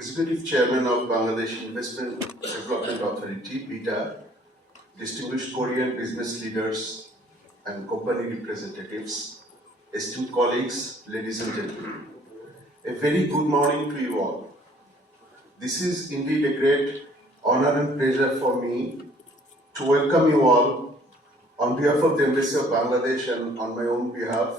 Executive Chairman of Bangladesh Investment Development Authority, BITA, distinguished Korean business leaders and company representatives, esteemed colleagues, ladies and gentlemen, a very good morning to you all. This is indeed a great honor and pleasure for me to welcome you all on behalf of the Embassy of Bangladesh and on my own behalf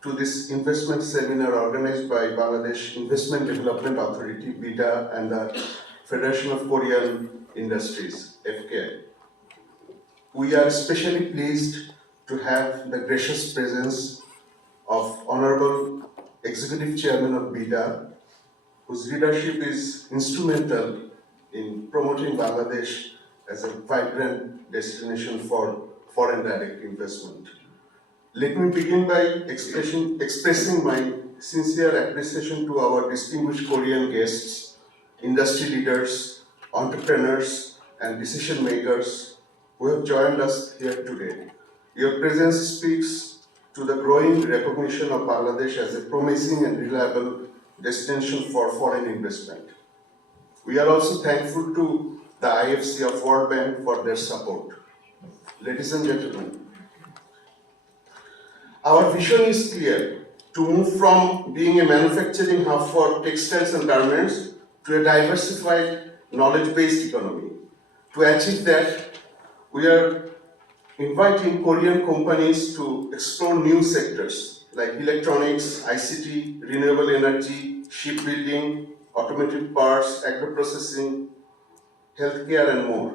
to this investment seminar organized by Bangladesh Investment Development Authority, BITA, and the Federation of Korean Industries, FKI. We are especially pleased to have the gracious presence of Honorable Executive Chairman of BITA, whose leadership is instrumental in promoting Bangladesh as a vibrant destination for foreign direct investment. Let me begin by expressing my sincere appreciation to our distinguished Korean guests, industry leaders, entrepreneurs, and decision makers who have joined us here today. Your presence speaks to the growing recognition of Bangladesh as a promising and reliable destination for foreign investment. We are also thankful to the IFC of World Bank for their support. Ladies and gentlemen, our vision is clear: to move from being a manufacturing hub for textiles and garments to a diversified, knowledge-based economy. To achieve that, we are inviting Korean companies to explore new sectors like electronics, ICT, renewable energy, shipbuilding, automotive parts, agro-processing, healthcare, and more.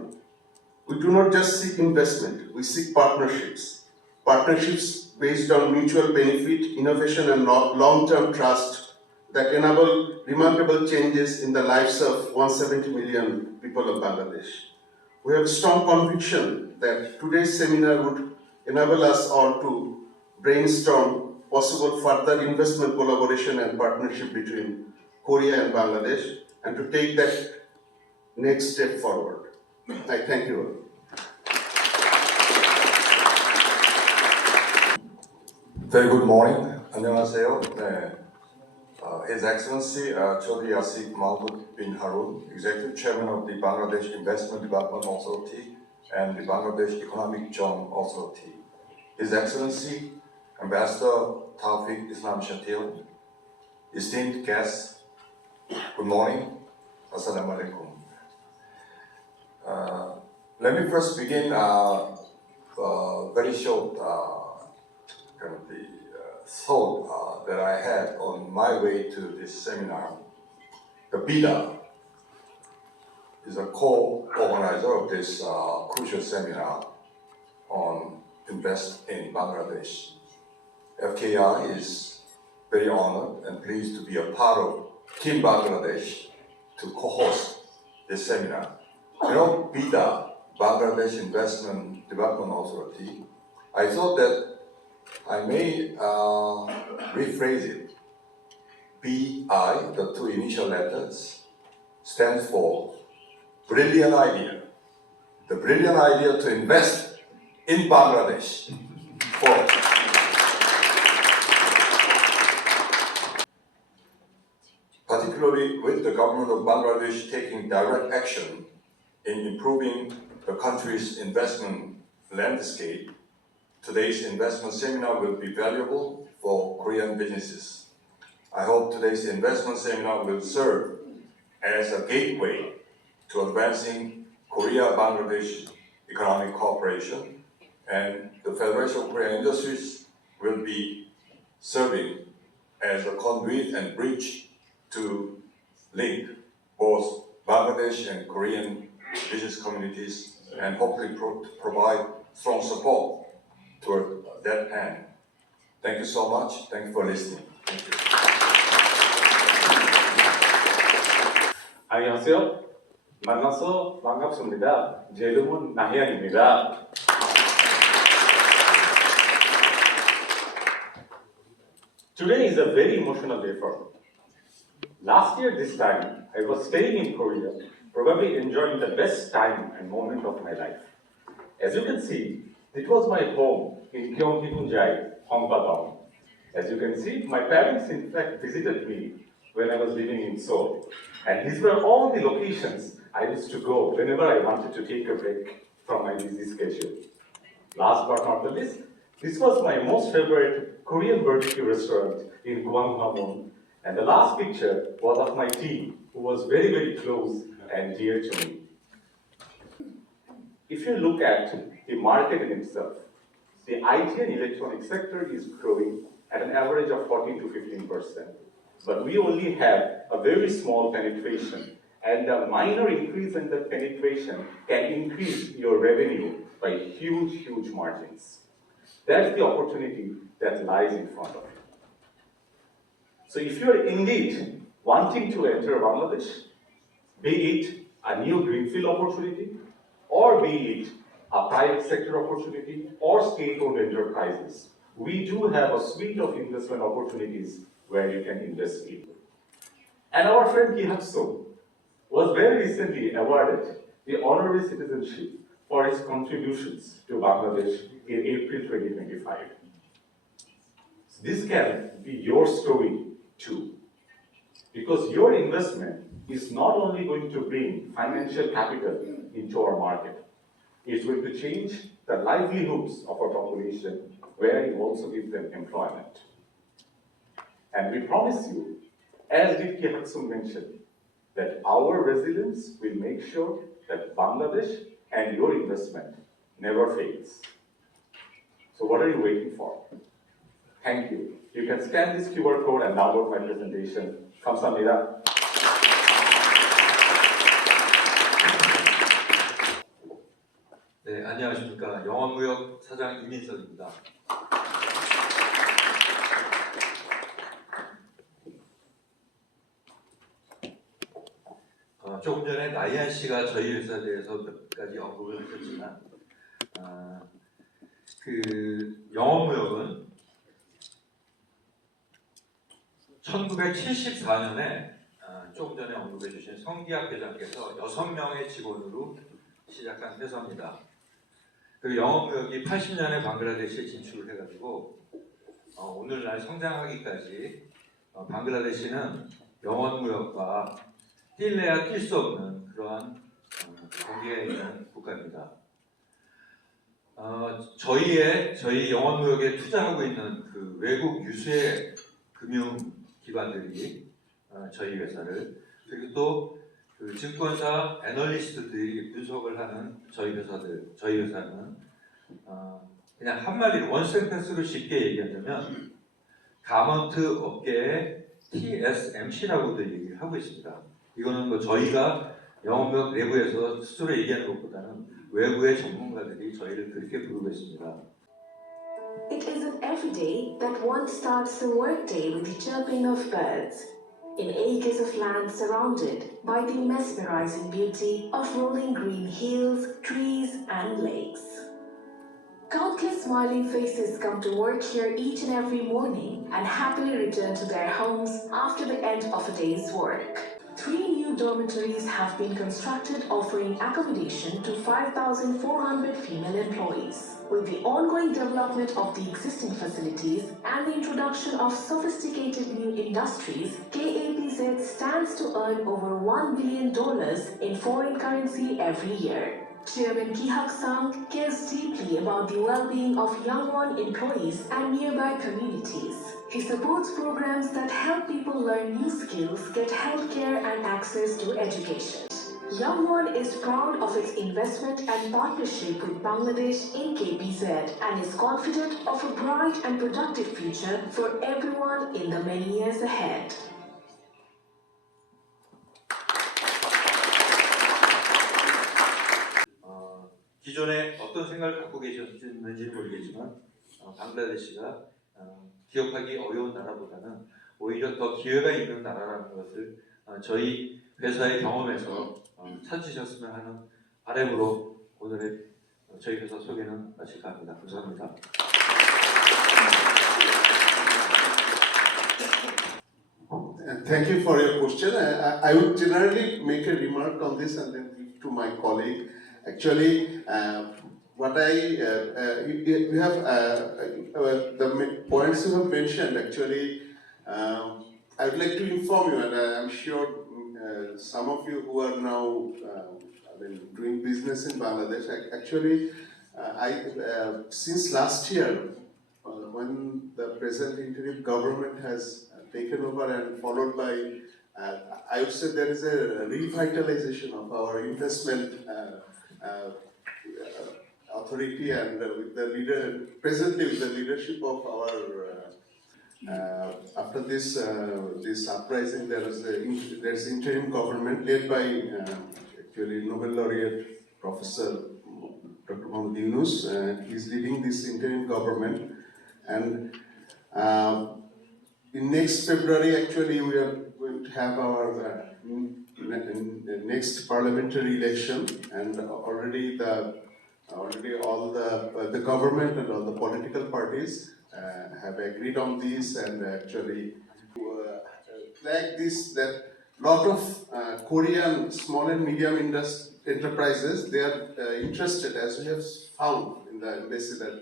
We do not just seek investment, we seek partnerships. Partnerships based on mutual benefit, innovation, and long-term trust that enable remarkable changes in the lives of 170 million people of Bangladesh. We have strong conviction that today's seminar would enable us all to brainstorm possible further investment collaboration and partnership between Korea and Bangladesh, and to take that next step forward. I thank you all. Very good morning. 안녕하세요. 네. His Excellency Chaudhry Asif Mahmood bin Harun, Executive Chairman of the Bangladesh Investment Development Authority and the Bangladesh Economic Zone Authority. His Excellency Ambassador Tawfiq Islam Shatil, esteemed guests, good morning. Assalamu alaikum. Let me first begin very short kind of the thought that I had on my way to this seminar. The BITA is a co-organizer of this crucial seminar on Invest in Bangladesh. FKI is very honored and pleased to be a part of Team Bangladesh to co-host this seminar. You know, BITA, Bangladesh Investment Development Authority, I thought that I may rephrase it. BI, the two initial letters, stands for brilliant idea. The brilliant idea to invest in Bangladesh. Particularly with the government of Bangladesh taking direct action in improving the country's investment landscape, today's investment seminar will be valuable for Korean businesses. I hope today's investment seminar will serve as a gateway to advancing Korea-Bangladesh economic cooperation, and the Federation of Korean Industries will be serving as a conduit and bridge to link both Bangladesh and Korean business communities and hopefully provide strong support toward that end. Thank you so much. Thank you for listening. Thank you. 안녕하세요. 만나서 반갑습니다. 제 이름은 나희안입니다. Today is a very emotional day for me. Last year this time, I was staying in Korea, probably enjoying the best time and moment of my life. As you can see, it was my home in Gyeonggi-gunjae, Hongpadong. As you can see, my parents in fact visited me when I was living in Seoul. And these were all the locations I used to go whenever I wanted to take a break from my busy schedule. Last but not the least, this was my most favorite Korean barbecue restaurant in Gwanghwamun. And the last picture was of my team, who was very, very close and dear to me. If you look at the market in itself, the IT and electronic sector is growing at an average of 14 to 15%. But we only have a very small penetration, and a minor increase in the penetration can increase your revenue by huge, huge margins. That's the opportunity that lies in front of you. So if you are indeed wanting to enter Bangladesh, be it a new greenfield opportunity, or be it a private sector opportunity, or state-owned enterprises, we do have a suite of investment opportunities where you can invest in. And our friend Ki Hak-sung was very recently awarded the honorary citizenship for his contributions to Bangladesh in April 2025. This can be your story too, because your investment is not only going to bring financial capital into our market, it's going to change the livelihoods of our population, where it also gives them employment. And we promise you, as did Ki Hak-sung mentioned, that our resilience will make sure that Bangladesh and your investment never fails. So what are you waiting for? Thank you. You can scan this QR code and download my presentation. 감사합니다. 네, 안녕하십니까. 영원무역 사장 이민석입니다. 조금 전에 나이안 씨가 저희 회사에 대해서 몇 가지 언급을 하셨지만, 영원무역은 1974년에 조금 전에 언급해 주신 성기학 회장께서 6명의 직원으로 시작한 회사입니다. 그리고 영업무역이 80년에 방글라데시에 진출을 해가지고 오늘날 성장하기까지 방글라데시는 영업무역과 뛸래야 뛸 수 없는 그러한 경계에 있는 국가입니다. 저희 영업무역에 투자하고 있는 그 외국 유수의 금융기관들이 저희 회사를, 그리고 또 그 증권사 애널리스트들이 분석을 하는 저희 회사는 그냥 한마디로 원센텐스로 쉽게 얘기하자면 가먼트 업계의 TSMC라고도 얘기를 하고 있습니다. 이거는 뭐 저희가 영업무역 내부에서 스스로 얘기하는 것보다는 외부의 전문가들이 저희를 그렇게 부르고 있습니다. It isn't every day that one starts the workday with the chirping of birds, in acres of land surrounded by the mesmerizing beauty of rolling green hills, trees, and lakes. Countless smiling faces come to work here each and every morning and happily return to their homes after the end of a day's work. 3 new dormitories have been constructed, offering accommodation to 5,400 female employees. With the ongoing development of the existing facilities and the introduction of sophisticated new industries, KAPZ stands to earn over $1 billion in foreign currency every year. Chairman Ki Hak-sung cares deeply about the well-being of Youngwon employees and nearby communities. He supports programs that help people learn new skills, get healthcare and access to education. Youngwon is proud of its investment and partnership with Bangladesh in KPZ and is confident of a bright and productive future for everyone in the many years ahead. 기존에 어떤 생각을 갖고 계셨는지는 모르겠지만 방글라데시가 기업하기 어려운 나라보다는 오히려 더 기회가 있는 나라라는 것을 저희 회사의 경험에서 찾으셨으면 하는 바람으로 오늘의 저희 회사 소개는 마칠까 합니다. 감사합니다. Thank you for your question. I would generally make a remark on this and then give to my colleague. Actually, what you have the points you have mentioned. Actually, I would like to inform you, and I'm sure some of you who are now doing business in Bangladesh, actually, since last year, when the present interim government has taken over and followed by, I would say there is a revitalization of our investment authority, and with the presently with the leadership of our after this uprising, there's interim government led by actually Nobel laureate Professor Dr. Mohammad Yunus. He's leading this interim government, and in next February, actually, we are going to have our next parliamentary election, and already all the government and all the political parties have agreed on this, and actually like this, that lot of Korean small and medium enterprises, they are interested, as we have found in the embassy, that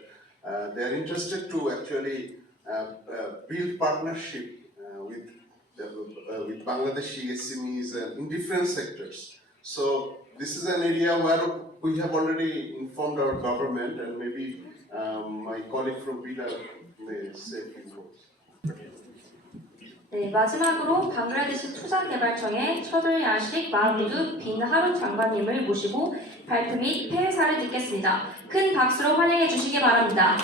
they are interested to actually build partnership with Bangladeshi SMEs in different sectors. So this is an area where we have already informed our government, and maybe my colleague from BIDA may say a few words. 네, 마지막으로 방글라데시 투자개발청의 처들 야식 마하무드 빈 하룬 장관님을 모시고 발표 및 폐회사를 듣겠습니다. 큰 박수로 환영해 주시기 바랍니다.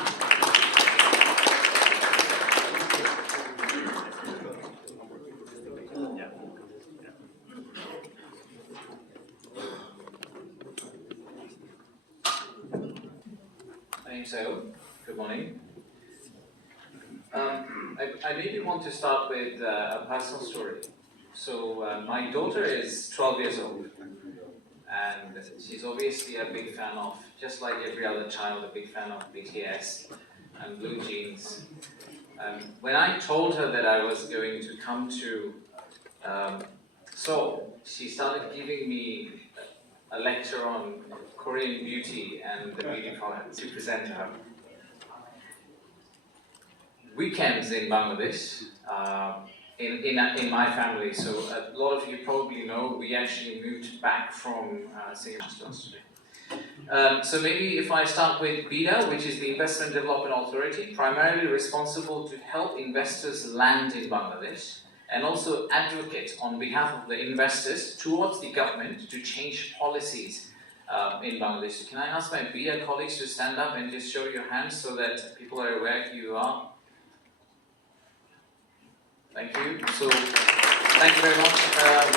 My name's Seo. Good morning. I maybe want to start with a personal story. So my daughter is 12 years old, and she's obviously a big fan of, just like every other child, a big fan of BTS and Blue Jeans. When I told her that I was going to come to Seoul, she started giving me a lecture on Korean beauty and the beauty products to present to her. Weekends in Bangladesh, in my family, so a lot of you probably know, we actually moved back from Singapore today. So maybe if I start with BIDA, which is the Investment Development Authority, primarily responsible to help investors land in Bangladesh, and also advocate on behalf of the investors towards the government to change policies in Bangladesh. So can I ask my BIDA colleagues to stand up and just show your hands so that people are aware who you are? Thank you. So, thank you very much.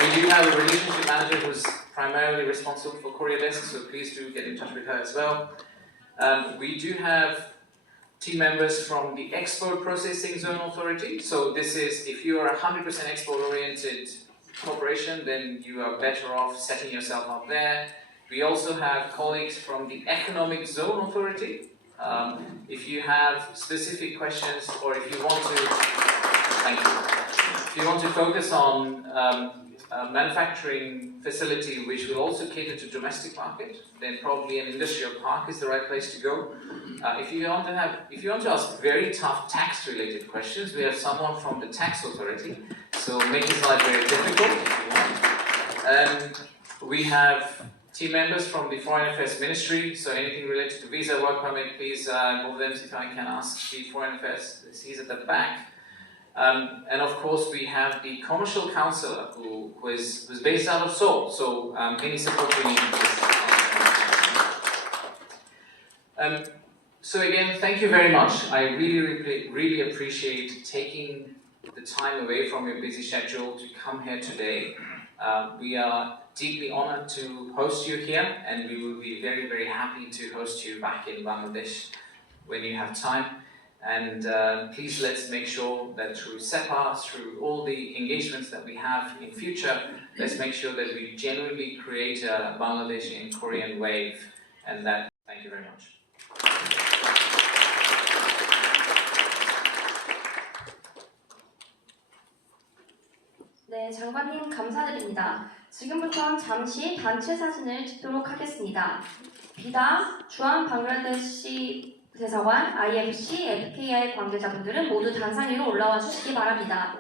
We do have a relationship manager who's primarily responsible for Korea Desk, so please do get in touch with her as well. We do have team members from the Export Processing Zone Authority. So this is, if you are a 100% export-oriented corporation, then you are better off setting yourself up there. We also have colleagues from the Economic Zone Authority. If you have specific questions, or if you want to, thank you. If you want to focus on a manufacturing facility which will also cater to domestic market, then probably an industrial park is the right place to go. If you want to ask very tough tax-related questions, we have someone from the tax authority, so make his life very difficult if you want. We have team members from the Foreign Affairs Ministry, so anything related to visa, work permit, please move them if I can ask the Foreign Affairs. He's at the back. And of course, we have the commercial counsellor who was based out of Seoul, so any support we need. So again, thank you very much. I really appreciate taking the time away from your busy schedule to come here today. We are deeply honored to host you here, and we will be very, very happy to host you back in Bangladesh when you have time. And please let's make sure that through SEPA, through all the engagements that we have in future, let's make sure that we genuinely create a Bangladeshi and Korean wave. And that, thank you very much. 네, 장관님 감사드립니다. 지금부터 잠시 단체 사진을 찍도록 하겠습니다. 비다, 주한 방글라데시 대사관, IFC, FKI 관계자분들은 모두 단상 위로 올라와 주시기 바랍니다.